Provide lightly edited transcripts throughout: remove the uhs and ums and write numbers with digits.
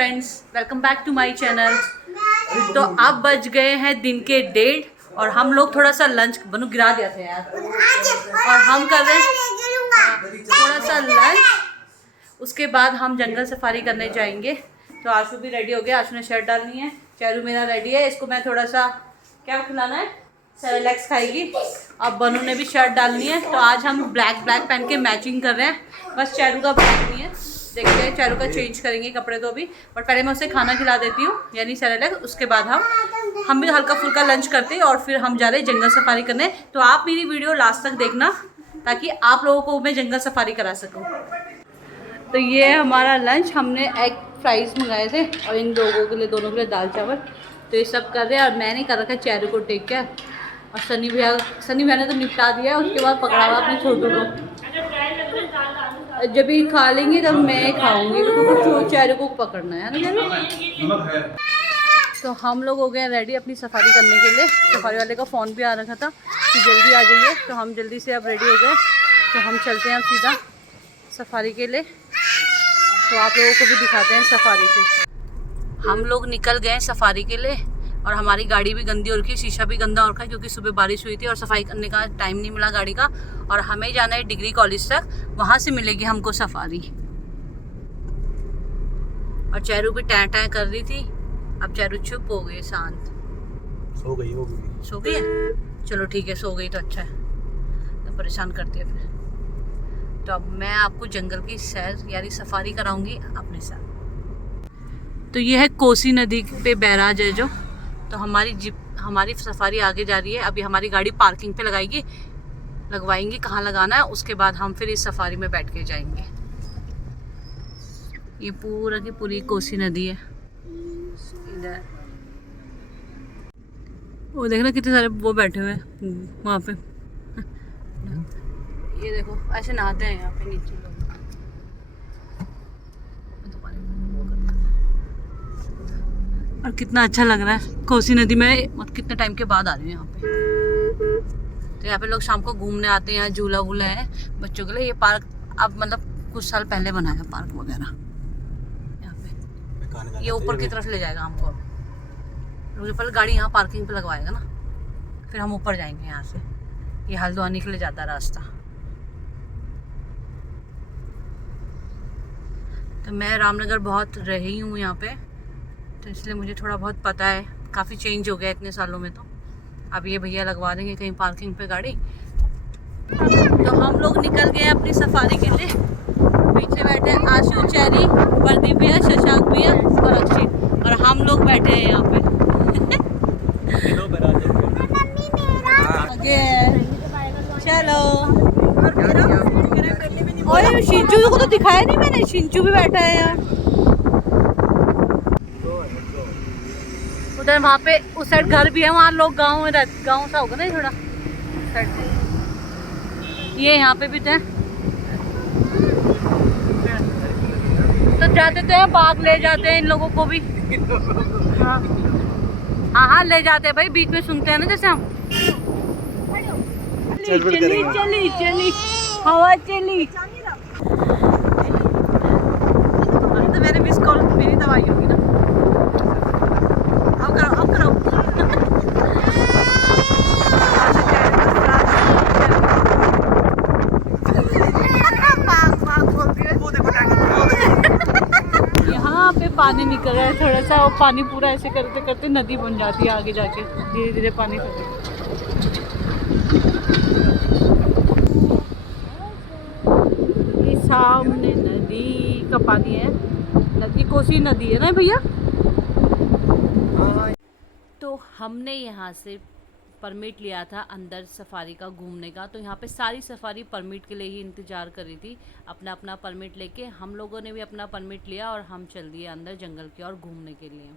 Friends, welcome back to my channel. तो अब बज गए हैं दिन के 1:30 और हम लोग थोड़ा सा लंच बनू गिरा दिया था यार, और हम कर रहे हैं थोड़ा सा लंच। उसके बाद हम जंगल सफारी करने जाएंगे। तो आशु भी रेडी हो गया, आशु ने शर्ट डालनी है, चैरू मेरा रेडी है। इसको मैं थोड़ा सा क्या खिलाना है, सेरेलैक्स खाएगी। अब बनू ने भी शर्ट डालनी है। तो आज हम ब्लैक पहन के मैचिंग कर रहे हैं, बस चैरू का ब्लैक नहीं है। देखते हैं, चारू का चेंज करेंगे कपड़े तो अभी, बट पहले मैं उसे खाना खिला देती हूँ यानी सेरेलैक्स। उसके बाद हम भी हल्का फुल्का लंच करते हैं और फिर हम जा रहे हैं जंगल सफारी करने। तो आप मेरी वीडियो लास्ट तक देखना ताकि आप लोगों को मैं जंगल सफारी करा सकूँ। तो ये है हमारा लंच। हमने एग फ्राइज मंगाए थे और इन लोगों के लिए, दोनों के लिए दाल चावल। तो ये सब कर रहे हैं और मैंने कर रखा है चैरू को टेक केयर। और सनी भैया ने तो निपटा दिया है। उसके बाद पकड़ा हुआ अपने छोटू को। जब भी खा लेंगे तब मैं खाऊंगी, क्योंकि चेहरे को पकड़ना है ना चलो। तो हम लोग हो गए रेडी अपनी सफारी करने के लिए। सफारी वाले का फ़ोन भी आ रखा था कि जल्दी आ जाइए, तो हम जल्दी से अब रेडी हो गए। तो हम चलते हैं अब सीधा सफारी के लिए। तो आप लोगों को भी दिखाते हैं सफारी से। हम लोग निकल गए सफारी के लिए और हमारी गाड़ी भी गंदी हो रखी है, शीशा भी गंदा हो रखा है क्योंकि सुबह बारिश हुई थी और सफाई करने का टाइम नहीं मिला गाड़ी का। और हमें जाना है डिग्री कॉलेज तक, वहाँ से मिलेगी हमको सफारी। और चैरू भी टैं टैं कर रही थी, अब चैरू चुप हो गई, शांत सो गई सो गई है। चलो ठीक है, सो गई तो अच्छा है, तो परेशान करती है फिर। तो अब मैं आपको जंगल की सैर यानी सफारी कराऊंगी अपने साथ। तो ये है कोसी नदी पे बैराज है जो। तो हमारी सफारी आगे जा रही है। अभी हमारी गाड़ी पार्किंग पे लगवाएंगे कहाँ लगाना है, उसके बाद हम फिर इस सफारी में बैठ के जाएंगे। ये पूरा की पूरी कोसी नदी है इधर। वो देखना कितने सारे वो बैठे हुए हैं वहाँ पे। ये देखो ऐसे नहाते हैं यहाँ पे नीचे लोग। और कितना अच्छा लग रहा है कोसी नदी में। कितने टाइम के बाद आ रही हूँ यहाँ पे। तो यहाँ पे लोग शाम को घूमने आते हैं। यहाँ झूला वूला है बच्चों के लिए। ये पार्क अब मतलब कुछ साल पहले बना है पार्क वगैरह यहाँ पे। ये ऊपर की तरफ ले जाएगा हमको। मुझे पहले गाड़ी यहाँ पार्किंग पे लगवाएगा ना, फिर हम ऊपर जाएंगे यहाँ से। ये हल्द्वानी के लिए जाता है रास्ता। तो मैं रामनगर बहुत रही हूँ यहाँ पे, तो इसलिए मुझे थोड़ा बहुत पता है। काफ़ी चेंज हो गया इतने सालों में। तो अब ये भैया लगवा देंगे कहीं पार्किंग पे गाड़ी। तो हम लोग निकल गए अपनी सफारी के लिए। पीछे बैठे हैं आशु, चैरी, प्रदीप भैया, शशांक भैया और अक्षित, और हम लोग बैठे हैं यहाँ पे। चलो। और शिंचू को तो दिखाया नहीं मैंने, शिंचू भी बैठा है यार उधर। वहाँ पे उस साइड घर भी है, वहाँ लोग गाँव सा होगा ना थोड़ा साइड से। ये यहाँ पे भी थे, तो जाते थे बाग ले जाते हैं इन लोगों को भी। हाँ ले जाते हैं भाई, बीच में सुनते हैं ना जैसे हम। चली हवा चली। तो मेरे मिस कॉल मेरी दवाई होगी ना। अब करो यहाँ पे पानी निकल रहा है थोड़ा सा, और पानी पूरा ऐसे करते करते नदी बन जाती है आगे जाके, धीरे धीरे पानी खत्म। ये सामने नदी का पानी है, नदी कोसी नदी है ना भैया। तो हमने यहाँ से परमिट लिया था अंदर सफारी का घूमने का। तो यहाँ पे सारी सफारी परमिट के लिए ही इंतज़ार कर रही थी। अपना अपना परमिट लेके हम लोगों ने भी अपना परमिट लिया और हम चल दिए अंदर जंगल की ओर घूमने के लिए।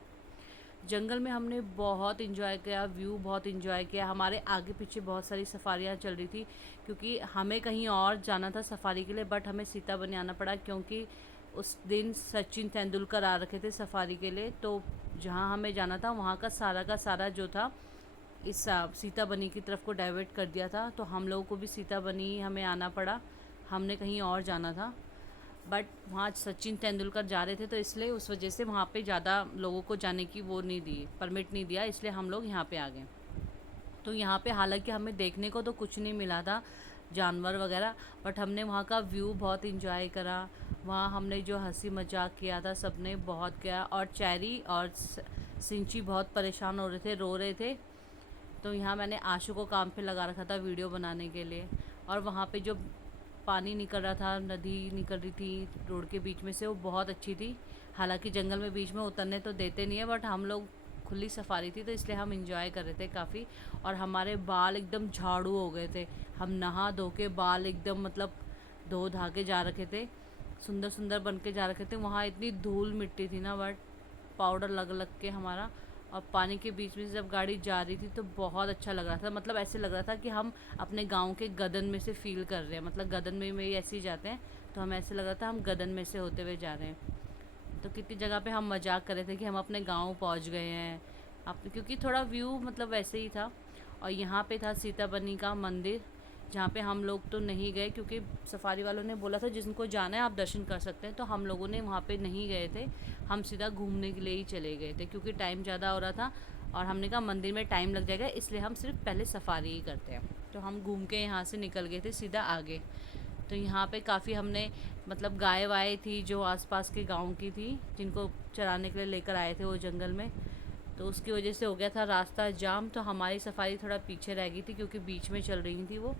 जंगल में हमने बहुत इंजॉय किया, व्यू बहुत इंजॉय किया। हमारे आगे पीछे बहुत सारी सफारियाँ चल रही थी क्योंकि हमें कहीं और जाना था सफारी के लिए, बट हमें सीताबनी आना पड़ा क्योंकि उस दिन सचिन तेंदुलकर आ रखे थे सफारी के लिए। तो जहाँ हमें जाना था वहाँ का सारा जो था इस सीताबनी की तरफ को डाइवर्ट कर दिया था। तो हम लोगों को भी सीताबनी हमें आना पड़ा, हमने कहीं और जाना था। बट वहाँ सचिन तेंदुलकर जा रहे थे तो इसलिए उस वजह से वहाँ पे ज़्यादा लोगों को जाने की वो नहीं दी, परमिट नहीं दिया, इसलिए हम लोग यहाँ पे आ गए। तो यहाँ पे हालांकि हमें देखने को तो कुछ नहीं मिला था जानवर वगैरह, बट हमने वहाँ का व्यू बहुत इंजॉय करा। वहाँ हमने जो हंसी मजाक किया था सबने बहुत किया, और चेरी और सिंची बहुत परेशान हो रहे थे, रो रहे थे। तो यहाँ मैंने आशु को काम पे लगा रखा था वीडियो बनाने के लिए। और वहाँ पे जो पानी निकल रहा था, नदी निकल रही थी रोड के बीच में से, वो बहुत अच्छी थी। हालांकि जंगल में बीच में उतरने तो देते नहीं है, बट हम लोग खुली सफारी थी तो इसलिए हम इंजॉय कर रहे थे काफ़ी। और हमारे बाल एकदम झाड़ू हो गए थे, हम नहा धो के बाल एकदम मतलब धो धा के जा रखे थे, सुंदर सुंदर बन के जा रखे थे। वहाँ इतनी धूल मिट्टी थी ना, बट पाउडर लग लग के हमारा, और पानी के बीच में से जब गाड़ी जा रही थी तो बहुत अच्छा लग रहा था। मतलब ऐसे लग रहा था कि हम अपने गांव के गदन में से फील कर रहे हैं, मतलब गदन में ही ऐसे ही जाते हैं तो हमें ऐसे लग रहा था हम गदन में से होते हुए जा रहे हैं। तो कितनी जगह पे हम मजाक कर रहे थे कि हम अपने गांव पहुंच गए हैं क्योंकि थोड़ा व्यू मतलब वैसे ही था। और यहाँ पे था सीताबनी का मंदिर, जहाँ पे हम लोग तो नहीं गए क्योंकि सफारी वालों ने बोला था जिनको जाना है आप दर्शन कर सकते हैं, तो हम लोगों ने वहाँ पे नहीं गए थे, हम सीधा घूमने के लिए ही चले गए थे क्योंकि टाइम ज़्यादा हो रहा था। और हमने कहा मंदिर में टाइम लग जाएगा, इसलिए हम सिर्फ पहले सफारी ही करते हैं। तो हम घूम के यहाँ से निकल गए थे सीधा आगे। तो यहाँ पे काफ़ी हमने मतलब गाय वाय थी जो आसपास के गांव की थी, जिनको चराने के लिए लेकर आए थे वो जंगल में, तो उसकी वजह से हो गया था रास्ता जाम। तो हमारी सफारी थोड़ा पीछे रह गई थी क्योंकि बीच में चल रही थी वो।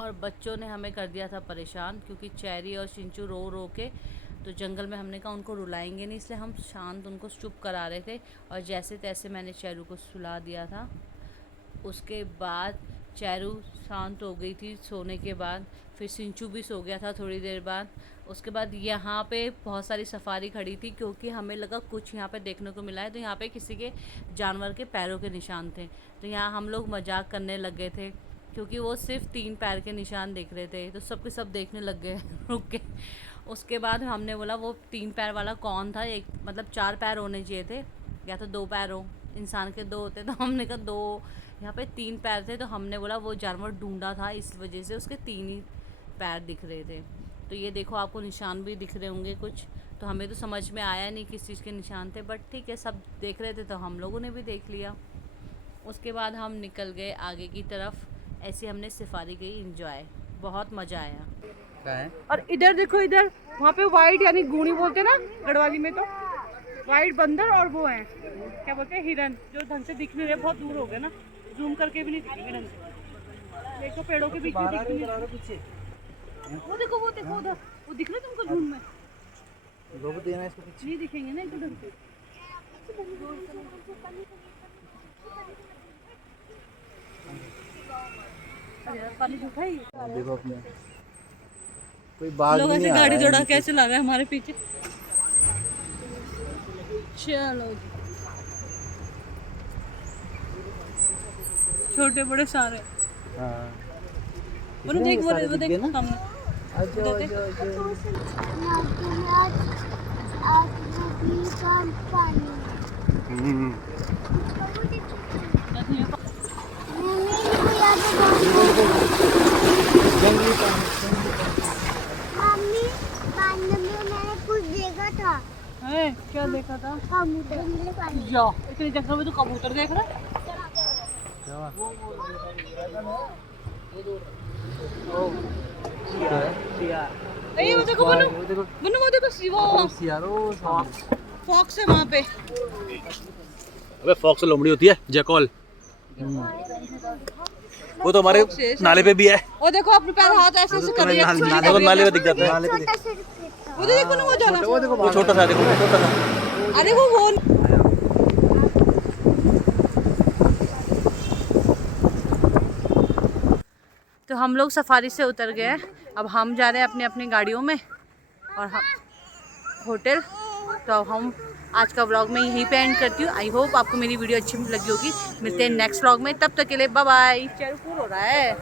और बच्चों ने हमें कर दिया था परेशान क्योंकि चेरी और चिंचू रो रो के, तो जंगल में हमने कहा उनको रुलाएंगे नहीं, इसलिए हम शांत उनको चुप करा रहे थे। और जैसे तैसे मैंने चेरू को सुला दिया था। उसके बाद चेरू शांत हो गई थी सोने के बाद, फिर सिंचू भी सो गया था थोड़ी देर बाद। उसके बाद यहाँ पे बहुत सारी सफारी खड़ी थी क्योंकि हमें लगा कुछ यहाँ पे देखने को मिला है, तो यहाँ पे किसी के जानवर के पैरों के निशान थे। तो यहाँ हम लोग मजाक करने लग गए थे क्योंकि वो सिर्फ 3 पैर के निशान दिख रहे थे, तो सब के सब देखने लग गए रुक के। उसके बाद हमने बोला वो 3 पैर वाला कौन था, एक मतलब 4 पैर होने चाहिए थे या तो 2 पैर हो, इंसान के 2 होते, तो हमने कहा 2, यहाँ पे 3 पैर थे। तो हमने बोला वो जानवर ढूंढा था इस वजह से उसके 3 ही पैर दिख रहे थे। तो ये देखो आपको निशान भी दिख रहे होंगे कुछ, तो हमें तो समझ में आया नहीं किस चीज़ के निशान थे, बट ठीक है सब देख रहे थे तो हम लोगों ने भी देख लिया। उसके बाद हम निकल गए आगे की तरफ। ऐसे हमने सफारी की एंजॉय, बहुत मज़ा आया। क्या है? और इधर देखो, इधर वहाँ पे वाइट यानी गूणी बोलते हैं ना गढ़वाली में, तो वाइट बंदर और वो है क्या बोलते हैं हिरन, जो ढंग से दिख नहीं रहे, बहुत दूर हो गए ना, जूम करके भी नहीं दिखेंगे ढंग से। देखो पेड़ों के बीच में दिख नहीं रहे। वो देखो उधर वो दिख रहा है तुमको झूम में, लोग देना इसको पीछे नहीं दिखेंगे ना इधर से। पानी झूठा ही देखो अपने कोई बाग लोग नहीं ऐसे आ गाड़ी रहा है दौड़ा कैसे ला रहे हैं हमारे पीछे। चलो छोटे बड़े सारे। हाँ। वो देख सारे वो दिख देख गए ना? सामने। आजो आजो आजो। जंगली मम्मी पानी में मैंने कुछ देखा था। है क्या देखा था? कबूतर। जा इतने जंगल में तो कबूतर देख रहा है। ए वो देखो बनो बनो, वो देखो वो फॉक्स है वहाँ पे। अबे फॉक्स लोमड़ी होती है, जैकॉल। वो तो हमारे नाले पे भी है। वो देखो अपने पैर हाथ ऐसे ऐसे कर रही है, नाले पे नाले पे दिख जाता है। नाले पे देख। वो देखो ना वो जा रहा है। वो छोटा सा देखो, छोटा सा। अरे वो तो हम लोग सफारी से उतर गए, अब हम जा रहे हैं अपनी अपनी गाड़ियों में और हम होटल। तो हम आज का व्लॉग में यहीं पे एंड करती हूँ। आई होप आपको मेरी वीडियो अच्छी लगी होगी। मिलते हैं नेक्स्ट व्लॉग में, तब तक के लिए बाय बाय। चल पूरा हो रहा है।